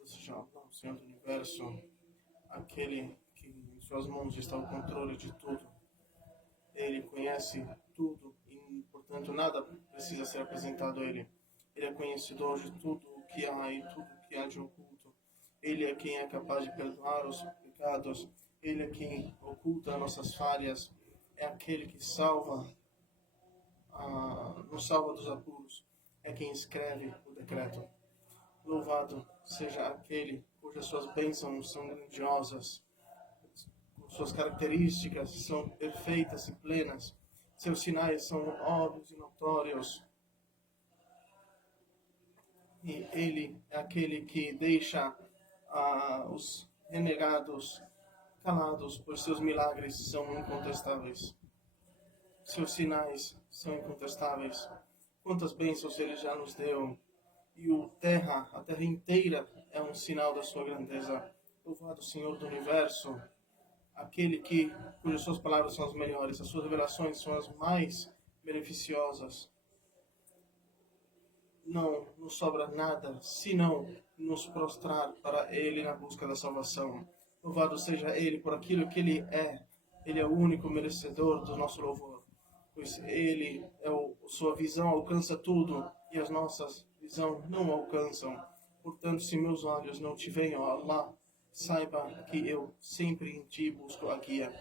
Louvado seja Allah, o Senhor do Universo, aquele que em suas mãos está o controle de tudo. Ele conhece tudo e, portanto, nada precisa ser apresentado a ele. Ele é conhecedor de tudo o que há e tudo o que há de oculto. Ele é quem é capaz de perdoar os pecados. Ele é quem oculta nossas falhas. É aquele que nos salva dos apuros. É quem escreve o decreto. Louvado seja aquele cujas suas bênçãos são grandiosas, suas características são perfeitas e plenas, seus sinais são óbvios e notórios. E ele é aquele que deixa os renegados calados, pois seus milagres são incontestáveis. Seus sinais são incontestáveis. Quantas bênçãos ele já nos deu. E a terra inteira é um sinal da sua grandeza. Louvado Senhor do Universo, aquele cujas suas palavras são as melhores, as suas revelações são as mais beneficiosas. Não nos sobra nada, senão nos prostrar para Ele na busca da salvação. Louvado seja Ele por aquilo que Ele é. Ele é o único merecedor do nosso louvor, pois sua visão alcança tudo e as nossas visão não alcançam. Portanto, se meus olhos não te veem, ó Allah, saiba que eu sempre em ti busco a guia.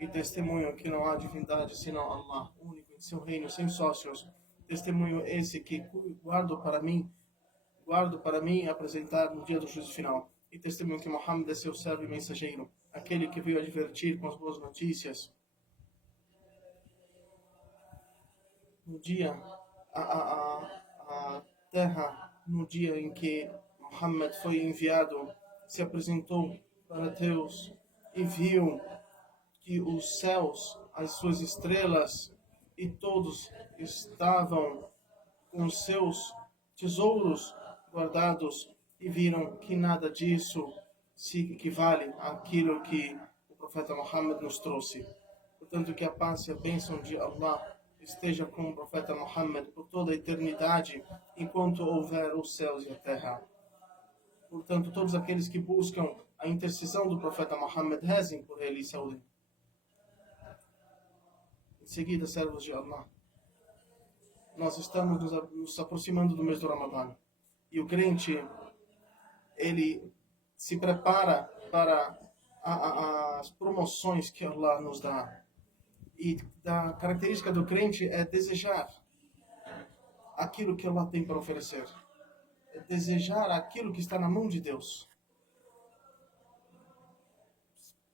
E testemunho que não há divindade senão Allah, único em seu reino, sem sócios. Testemunho esse que guardo para mim apresentar no dia do juízo final. E testemunho que Muhammad é seu servo e mensageiro, aquele que veio advertir com as boas notícias. No dia, a terra, no dia em que Muhammad foi enviado, se apresentou para Deus e viu que os céus, as suas estrelas e todos estavam com seus tesouros guardados e viram que nada disso se equivale àquilo que o profeta Muhammad nos trouxe. Portanto, que a paz e a bênção de Allah esteja com o profeta Muhammad por toda a eternidade, enquanto houver os céus e a terra. Portanto, todos aqueles que buscam a intercessão do profeta Muhammad, rezem por ele e saúdem. Em seguida, servos de Allah, nós estamos nos aproximando do mês do Ramadã. E o crente, ele se prepara para as promoções que Allah nos dá. E a característica do crente é desejar aquilo que Allah tem para oferecer. É desejar aquilo que está na mão de Deus.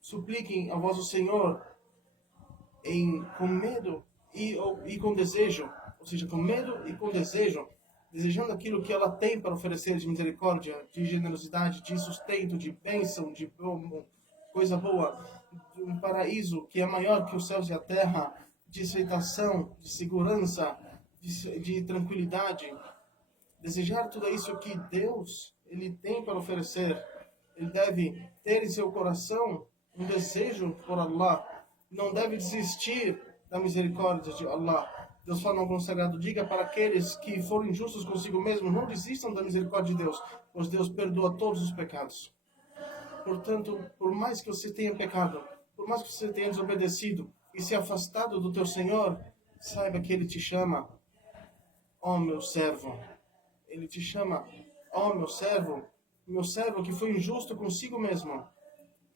Supliquem ao vosso Senhor com medo e com desejo. Ou seja, com medo e com desejo. Desejando aquilo que ela tem para oferecer de misericórdia, de generosidade, de sustento, de bênção, de coisa boa, de um paraíso que é maior que os céus e a terra, de aceitação, de segurança, de tranquilidade. Desejar tudo isso que Deus ele tem para oferecer. Ele deve ter em seu coração um desejo por Allah. Não deve desistir da misericórdia de Allah. Deus fala no Alcorão Sagrado, diga para aqueles que forem injustos consigo mesmos, não desistam da misericórdia de Deus, pois Deus perdoa todos os pecados. Portanto, por mais que você tenha pecado, por mais que você tenha desobedecido e se afastado do teu Senhor, saiba que Ele te chama, ó meu servo. Ele te chama, ó meu servo que foi injusto consigo mesmo.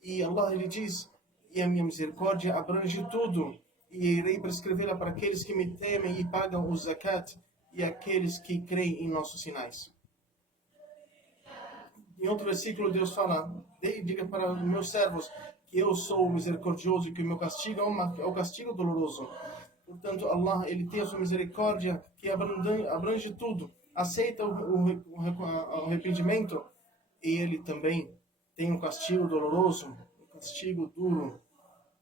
E Allah, Ele diz, e a minha misericórdia abrange tudo, e irei prescrevê-la para aqueles que me temem e pagam o zakat, e aqueles que creem em nossos sinais. Em outro versículo, Deus fala, diga para os meus servos que eu sou misericordioso e que o meu castigo é o castigo doloroso. Portanto, Allah, Ele tem a sua misericórdia que abrange tudo, aceita o arrependimento, e Ele também tem um castigo doloroso, um castigo duro.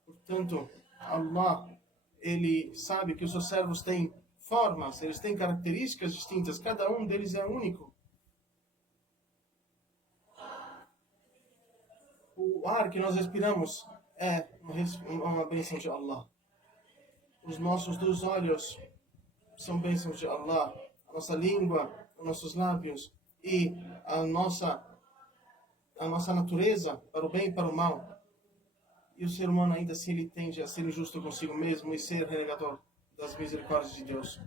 Portanto, Allah, Ele sabe que os seus servos têm formas, eles têm características distintas, cada um deles é único. O ar que nós respiramos é uma bênção de Allah. Os nossos 2 olhos são bênçãos de Allah. A nossa língua, os nossos lábios e a nossa a nossa natureza para o bem e para o mal. E o ser humano ainda assim ele tende a ser injusto consigo mesmo e ser renegador das misericórdias de Deus.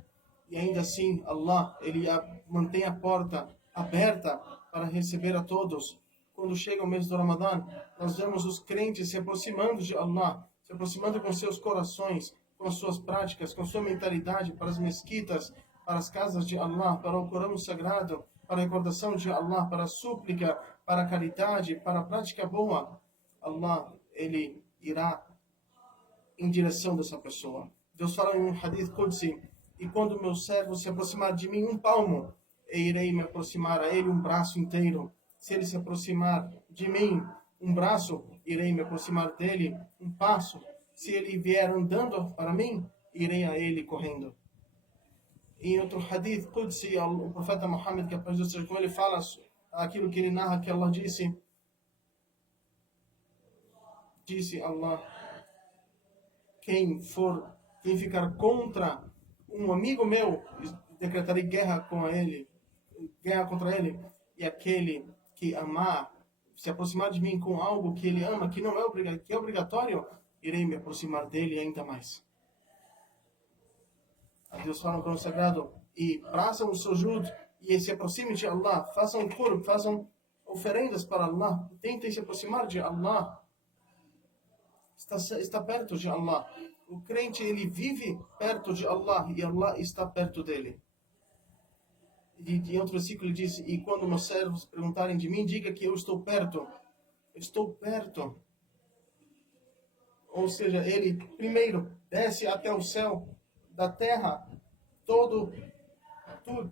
E ainda assim, Allah, ele mantém a porta aberta para receber a todos. Quando chega o mês do Ramadã, nós vemos os crentes se aproximando de Allah, se aproximando com seus corações, com suas práticas, com sua mentalidade para as mesquitas, para as casas de Allah, para o Corão Sagrado, para a recordação de Allah, para a súplica, para a caridade, para a prática boa. Allah, ele irá em direção dessa pessoa. Deus fala em um hadith Qudsi, e quando o meu servo se aproximar de mim um palmo, eu irei me aproximar a ele um braço inteiro. Se ele se aproximar de mim um braço, irei me aproximar dele um passo. Se ele vier andando para mim, irei a ele correndo. Em outro hadith Qudsi, o profeta Muhammad, que a paz de Deus seja com ele, fala aquilo que ele narra, que Allah disse Allah, quem ficar contra um amigo meu, decretarei guerra contra ele, e aquele que amar, se aproximar de mim com algo que ele ama, que não é que é obrigatório, irei me aproximar dele ainda mais. A Deus fala no Corão Sagrado, e façam o sujud, e se aproximem de Allah, façam qurb, façam oferendas para Allah, tentem se aproximar de Allah, está perto de Allah. O crente, ele vive perto de Allah e Allah está perto dele. E em outro versículo ele diz, e quando meus servos perguntarem de mim, diga que eu estou perto. Eu estou perto. Ou seja, ele primeiro desce até o céu da terra, todo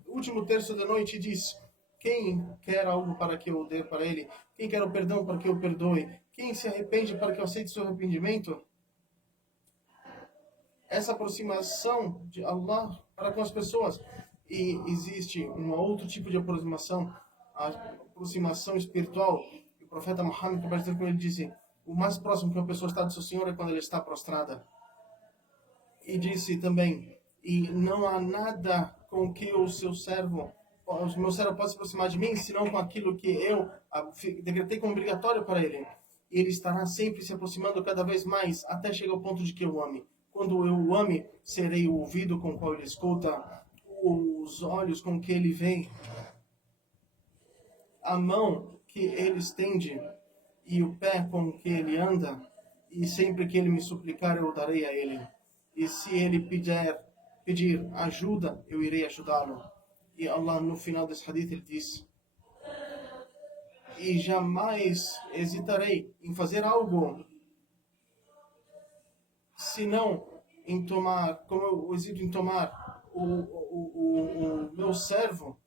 último terço da noite, e diz, quem quer algo para que eu dê para ele? Quem quer o perdão para que eu perdoe? Quem se arrepende para que eu aceite seu arrependimento? Essa aproximação de Allah para com as pessoas. E existe um outro tipo de aproximação, a aproximação espiritual. O profeta Muhammad, que apareceu com ele, disse, o mais próximo que uma pessoa está do seu Senhor é quando ele está prostrada. E disse também, e não há nada com que o meu servo pode se aproximar de mim, senão com aquilo que eu decretei como obrigatório para ele. E ele estará sempre se aproximando cada vez mais, até chegar ao ponto de que eu ame. Quando eu o ame, serei o ouvido com o qual ele escuta, os olhos com que ele vê, a mão que ele estende e o pé com que ele anda, e sempre que ele me suplicar, eu darei a ele. E se ele pedir ajuda, eu irei ajudá-lo. E Allah, no final desse hadith, ele diz, e jamais hesitarei em fazer algo senão em tomar, como eu hesito em tomar o meu servo,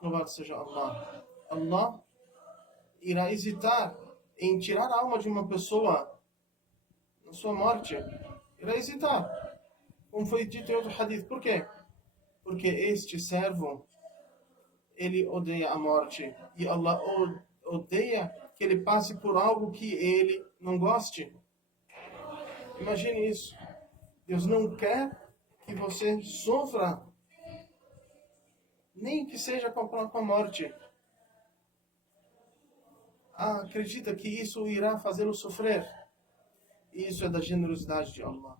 louvado seja Allah. Allah irá hesitar em tirar a alma de uma pessoa na sua morte. Irá hesitar, como foi dito em outro hadith. Por quê? Porque este servo, ele odeia a morte. E Allah odeia que ele passe por algo que ele não goste. Imagine isso. Deus não quer que você sofra, nem que seja com a morte. Acredita que isso irá fazê-lo sofrer. Isso é da generosidade de Allah.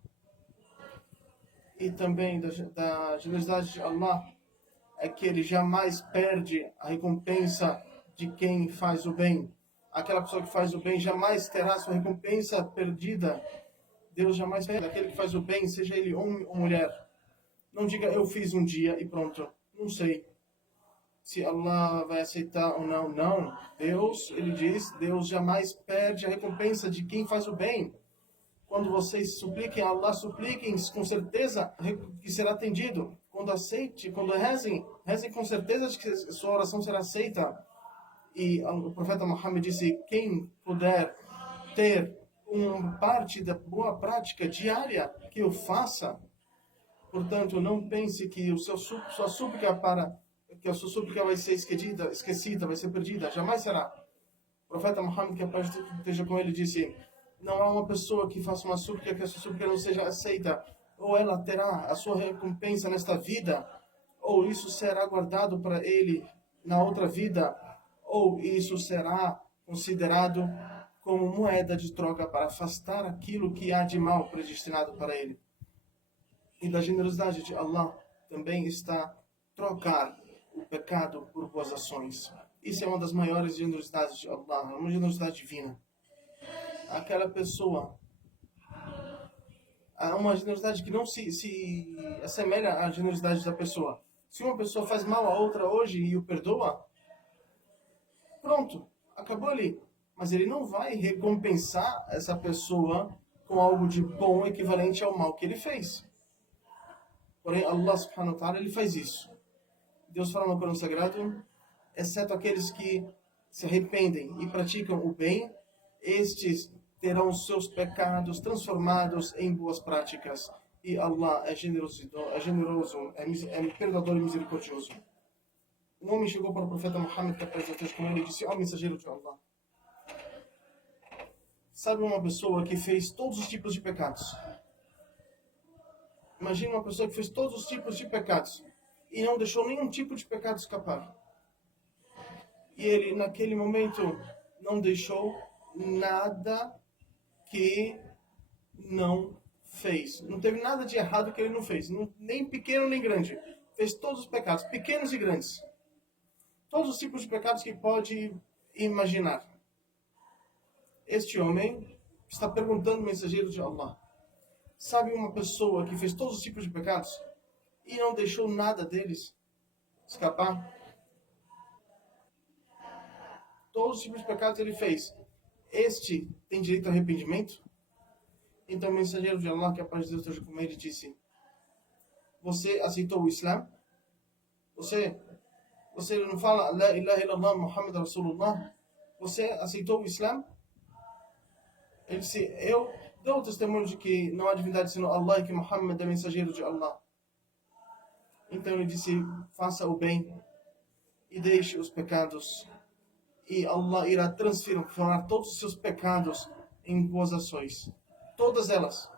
E também da generosidade de Allah é que ele jamais perde a recompensa de quem faz o bem. Aquela pessoa que faz o bem jamais terá sua recompensa perdida. Deus jamais perde aquele que faz o bem, seja ele homem ou mulher. Não diga, eu fiz um dia e pronto. Não sei se Allah vai aceitar ou não. Não. Deus, ele diz, Deus jamais perde a recompensa de quem faz o bem. Quando vocês supliquem a Allah, supliquem com certeza que será atendido. Quando rezem com certeza de que sua oração será aceita. E o profeta Muhammad disse, quem puder ter uma parte da boa prática diária que eu faça, portanto, não pense que sua súplica vai ser esquecida, vai ser perdida. Jamais será. O profeta Muhammad, que a paz esteja com ele, disse, não há uma pessoa que faça uma súplica que a sua súplica não seja aceita, ou ela terá a sua recompensa nesta vida, ou isso será guardado para ele na outra vida, ou isso será considerado como moeda de troca para afastar aquilo que há de mal predestinado para ele. E da generosidade de Allah também está trocar o pecado por boas ações. Isso é uma das maiores generosidades de Allah, uma generosidade divina. Aquela pessoa, há uma generosidade que não se assemelha à generosidade da pessoa. Se uma pessoa faz mal a outra hoje e o perdoa, pronto, acabou ali. Mas ele não vai recompensar essa pessoa com algo de bom equivalente ao mal que ele fez. Porém, Allah subhanahu wa ta'ala, ele faz isso. Deus fala no Corão Sagrado, exceto aqueles que se arrependem e praticam o bem, estes terão seus pecados transformados em boas práticas. E Allah é generoso, é perdoador e misericordioso. Um homem chegou para o profeta Muhammad, que apareceu com ele, e disse: ó mensageiro de Allah, sabe uma pessoa que fez todos os tipos de pecados? Imagina uma pessoa que fez todos os tipos de pecados e não deixou nenhum tipo de pecado escapar. E ele, naquele momento, não deixou nada que não fez. Não teve nada de errado que ele não fez. Nem pequeno, nem grande. Fez todos os pecados, pequenos e grandes. Todos os tipos de pecados que pode imaginar. Este homem está perguntando ao mensageiro de Allah: sabe uma pessoa que fez todos os tipos de pecados e não deixou nada deles escapar? Todos os tipos de pecados ele fez. Este tem direito a arrependimento? Então o mensageiro de Allah, que a paz de Deus esteja com ele, disse: você aceitou o Islã? Você não fala La ilaha illallah Muhammad Rasulullah? Você aceitou o Islã? Ele disse: eu dou o testemunho de que não há divindade senão Allah e que Muhammad é mensageiro de Allah. Então ele disse: faça o bem e deixe os pecados, e Allah irá transformar todos os seus pecados em boas ações. Todas elas.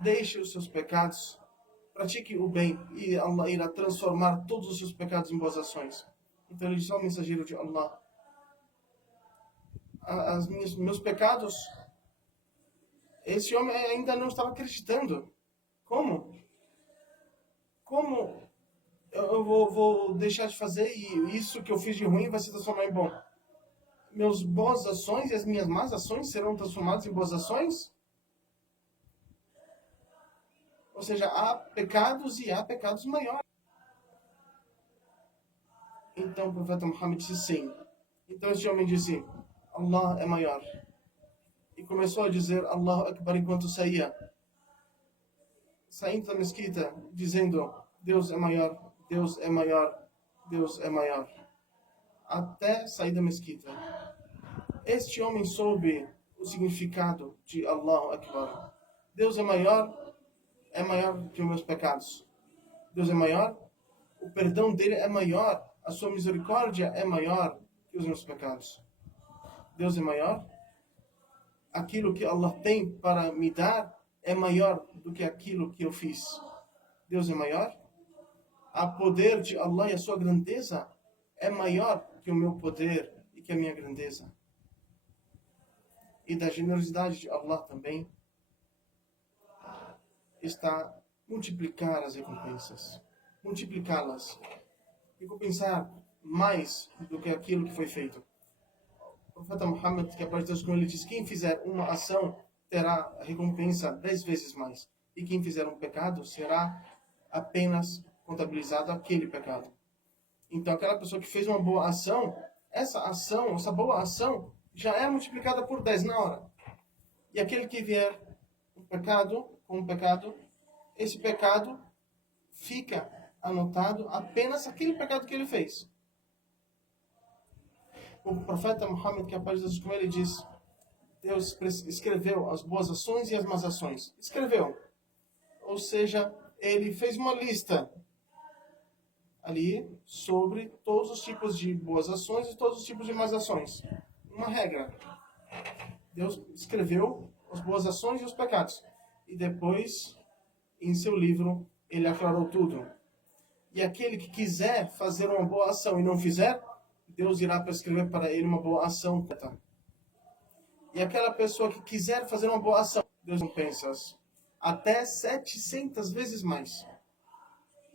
Deixe os seus pecados, pratique o bem, e Allah irá transformar todos os seus pecados em boas ações. Então ele disse ao mensageiro de Allah: meus pecados. Esse homem ainda não estava acreditando. Como? Como eu vou deixar de fazer e isso que eu fiz de ruim vai se transformar em bom? Meus boas ações e as minhas más ações serão transformadas em boas ações? Ou seja, há pecados e há pecados maiores. Então o profeta Muhammad disse sim. Então esse homem disse: Allah é maior. E começou a dizer Allahu Akbar enquanto saía. Saindo da mesquita, dizendo: Deus é maior, Deus é maior, Deus é maior. Até sair da mesquita. Este homem soube o significado de Allahu Akbar. Deus é maior que os meus pecados. Deus é maior, o perdão dele é maior, a sua misericórdia é maior que os meus pecados. Deus é maior, aquilo que Allah tem para me dar é maior do que aquilo que eu fiz. Deus é maior, o poder de Allah e a sua grandeza é maior que o meu poder e que a minha grandeza. E da generosidade de Allah também está multiplicar as recompensas, multiplicá-las, recompensar mais do que aquilo que foi feito. O profeta Muhammad, que a paz de Deus com ele, diz: quem fizer uma ação terá a recompensa 10 vezes mais, e quem fizer um pecado será apenas contabilizado aquele pecado. Então aquela pessoa que fez uma boa ação, essa boa ação já é multiplicada por 10 na hora. E aquele que vier com um pecado, esse pecado fica anotado apenas aquele pecado que ele fez. O profeta Muhammad, que a paz de Deus com ele, diz: Deus escreveu as boas ações e as más ações. Escreveu. Ou seja, ele fez uma lista ali sobre todos os tipos de boas ações e todos os tipos de más ações. Uma regra. Deus escreveu as boas ações e os pecados. E depois, em seu livro, ele aclarou tudo. E aquele que quiser fazer uma boa ação e não fizer, Deus irá prescrever para ele uma boa ação. E aquela pessoa que quiser fazer uma boa ação, Deus recompensas até 700 vezes mais.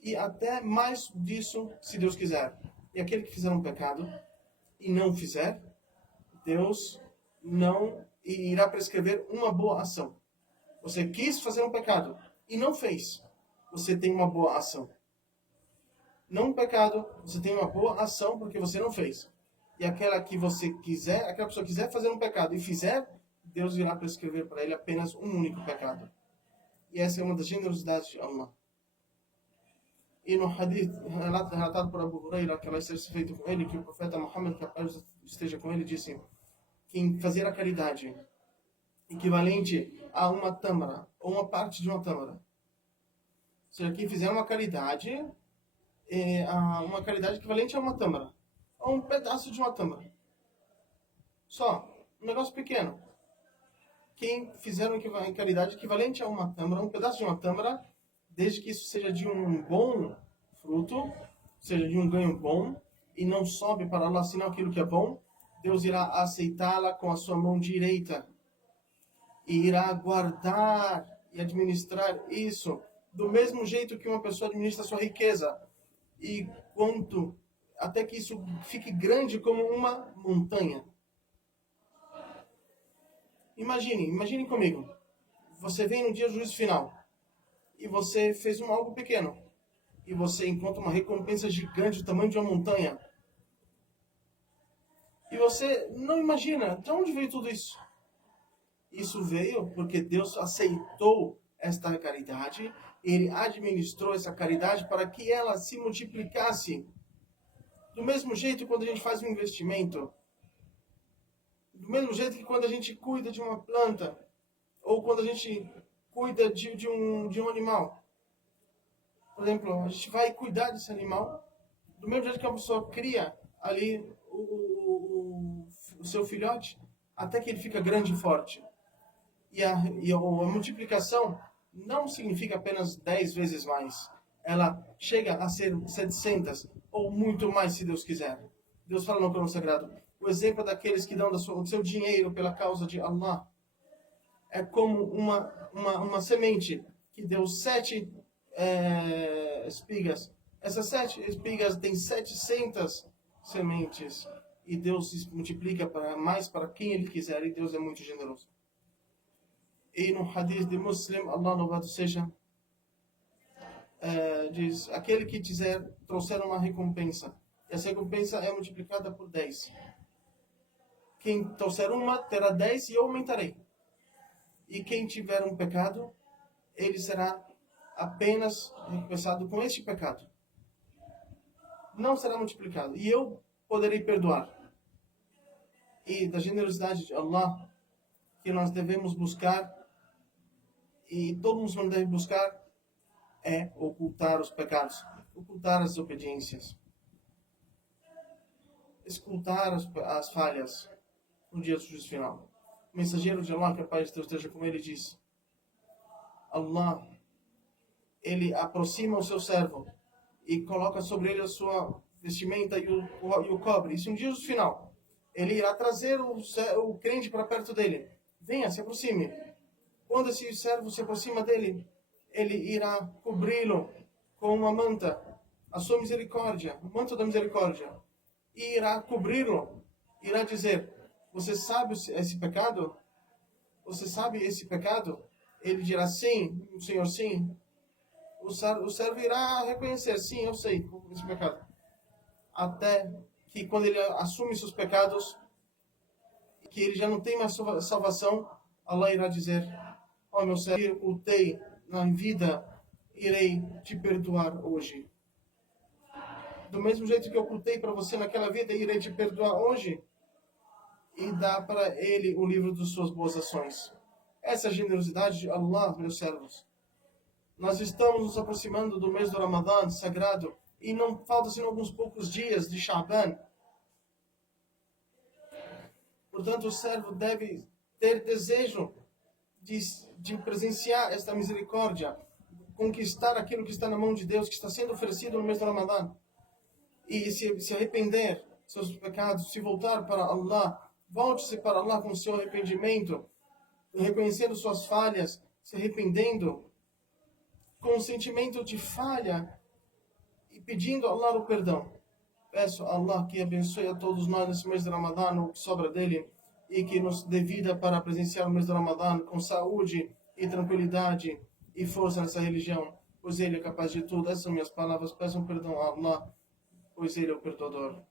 E até mais disso, se Deus quiser. E aquele que fizer um pecado e não fizer, Deus não irá prescrever uma boa ação. Você quis fazer um pecado e não fez, você tem uma boa ação. Não um pecado, você tem uma boa ação porque você não fez. E aquela pessoa quiser fazer um pecado e fizer, Deus irá prescrever para ele apenas um único pecado. E essa é uma das generosidades de Allah. E no hadith relatado por Abu Huraira, que vai ser feito com ele, que o profeta Muhammad, que a paz esteja com ele, disse: quem fazer a caridade equivalente a uma tâmara, ou uma parte de uma tâmara. Ou seja, quem fizer uma caridade equivalente a uma tâmara, ou um pedaço de uma tâmara. Só, um negócio pequeno. Quem fizer uma caridade equivalente a uma tâmara, um pedaço de uma tâmara, desde que isso seja de um bom fruto, seja de um ganho bom, e não sobe para Allah senão aquilo que é bom, Deus irá aceitá-la com a sua mão direita. E irá guardar e administrar isso do mesmo jeito que uma pessoa administra a sua riqueza. E até que isso fique grande como uma montanha. Imagine comigo. Você vem no dia do juízo final e você fez algo pequeno e você encontra uma recompensa gigante do tamanho de uma montanha. E você não imagina de onde veio tudo isso. Isso veio porque Deus aceitou esta caridade, Ele administrou essa caridade para que ela se multiplicasse. Do mesmo jeito quando a gente faz um investimento, do mesmo jeito que quando a gente cuida de uma planta, ou quando a gente cuida de um animal. Por exemplo, a gente vai cuidar desse animal, do mesmo jeito que uma pessoa cria ali o seu filhote, até que ele fica grande e forte. E a multiplicação não significa apenas 10 vezes mais. Ela chega a ser 700 ou muito mais, se Deus quiser. Deus fala no Corão Sagrado: o exemplo daqueles que dão do seu dinheiro pela causa de Allah é como uma semente que deu 7 espigas. Essas 7 espigas têm 700 sementes. E Deus multiplica para quem Ele quiser. E Deus é muito generoso. E no hadith de Muslim, Allah louvado seja, diz: aquele que trouxer uma recompensa, e essa recompensa é multiplicada por 10. Quem trouxer uma, terá 10 e eu aumentarei. E quem tiver um pecado, ele será apenas recompensado com este pecado. Não será multiplicado. E eu poderei perdoar. E da generosidade de Allah, que nós devemos buscar, e todo muçulmano deve buscar, é ocultar os pecados, ocultar as desobediências, escutar as falhas no dia do juízo final. O mensageiro de Allah, que a paz de Deus esteja com ele, diz: Allah, ele aproxima o seu servo e coloca sobre ele a sua vestimenta e o cobre. Isso no dia do juízo final. Ele irá trazer o crente para perto dele. Venha, se aproxime. Quando esse servo se aproxima dele, ele irá cobri-lo com uma manta, a sua misericórdia, o manto da misericórdia. E irá cobri-lo, irá dizer: você sabe esse pecado? Você sabe esse pecado? Ele dirá: sim, Senhor, sim. O servo irá reconhecer: sim, eu sei esse pecado. Até que quando ele assume seus pecados, que ele já não tem mais salvação, Allah irá dizer: ó meu servo, eu ocultei na vida, irei te perdoar hoje. Do mesmo jeito que eu ocultei para você naquela vida, irei te perdoar hoje. E dá para ele o livro das suas boas ações. Essa é a generosidade de Allah, meus servos. Nós estamos nos aproximando do mês do Ramadã sagrado, e não faltam senão alguns poucos dias de Sha'ban. Portanto, o servo deve ter desejo de presenciar esta misericórdia, conquistar aquilo que está na mão de Deus, que está sendo oferecido no mês do Ramadã. E se arrepender dos seus pecados, se voltar para Allah, volte-se para Allah com seu arrependimento, reconhecendo suas falhas, se arrependendo com um sentimento de falha e pedindo a Allah o perdão. Peço a Allah que abençoe a todos nós nesse mês de Ramadã, o que sobra dele, e que nos dê vida para presenciar o mês de Ramadã com saúde e tranquilidade e força nessa religião, pois Ele é capaz de tudo. Essas são minhas palavras. Peço perdão a Allah, pois Ele é o perdoador.